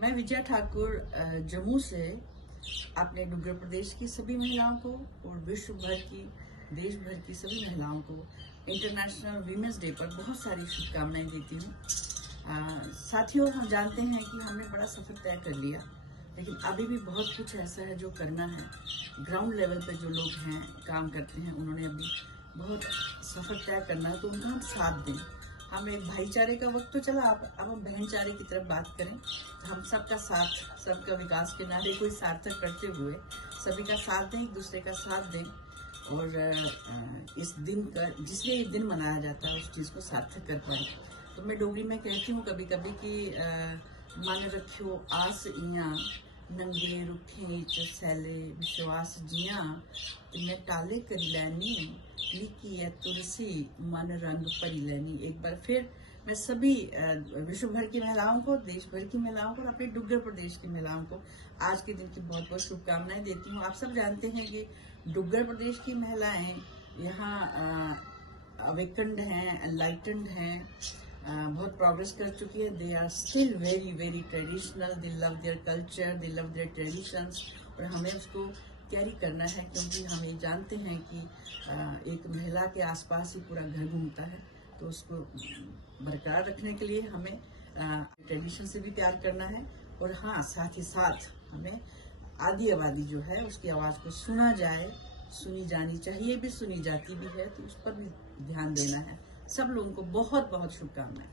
मैं विजया ठाकुर जम्मू से अपने डुग्गर प्रदेश की सभी महिलाओं को और विश्व भर की देश भर की सभी महिलाओं को इंटरनेशनल वीमेंस डे पर बहुत सारी शुभकामनाएं देती हूँ। साथियों, हम जानते हैं कि हमने बड़ा सफर तय कर लिया, लेकिन अभी भी बहुत कुछ ऐसा है जो करना है। ग्राउंड लेवल पे जो लोग हैं, काम करते हैं, उन्होंने अभी बहुत सफर तय करना है, तो उनका हम साथ दें। हम एक भाईचारे का वक्त तो चला, अब हम बहनचारे की तरफ बात करें। हम सबका साथ, सबका विकास के नारे को सार्थक करते हुए सभी का साथ दें, एक दूसरे का साथ दें और इस दिन का, जिसलिए ये दिन मनाया जाता है, उस चीज़ को सार्थक कर पाए। तो मैं डोगरी में कहती हूँ कभी कभी कि मन रखियो आस इयां नंगे रुखे च सैले विश्वास जियां मैं टाले करी लैनी लिखी है तुलसी मन रंग भरी लैनी। एक बार फिर मैं सभी विश्व भर की महिलाओं को, देश भर की महिलाओं को और अपने डुग्गर प्रदेश की महिलाओं को आज के दिन की बहुत बहुत शुभकामनाएं देती हूँ। आप सब जानते हैं कि डुग्गर प्रदेश की महिलाएं यहाँ अवेकन्ड हैं, एनलाइटेंड हैं, बहुत प्रोग्रेस कर चुकी है। They are still very very traditional, they love their culture, they love their traditions, और हमें उसको कैरी करना है, क्योंकि हम ये जानते हैं कि एक महिला के आसपास ही पूरा घर घूमता है। तो उसको बरकरार रखने के लिए हमें ट्रेडिशन से भी प्यार करना है, और हाँ, साथ ही साथ हमें आदि आबादी जो है उसकी आवाज़ को सुना जाए, सुनी जानी चाहिए भी, सुनी जाती भी है, तो उस पर भी ध्यान देना है। सब लोगों को बहुत बहुत शुभकामनाएं।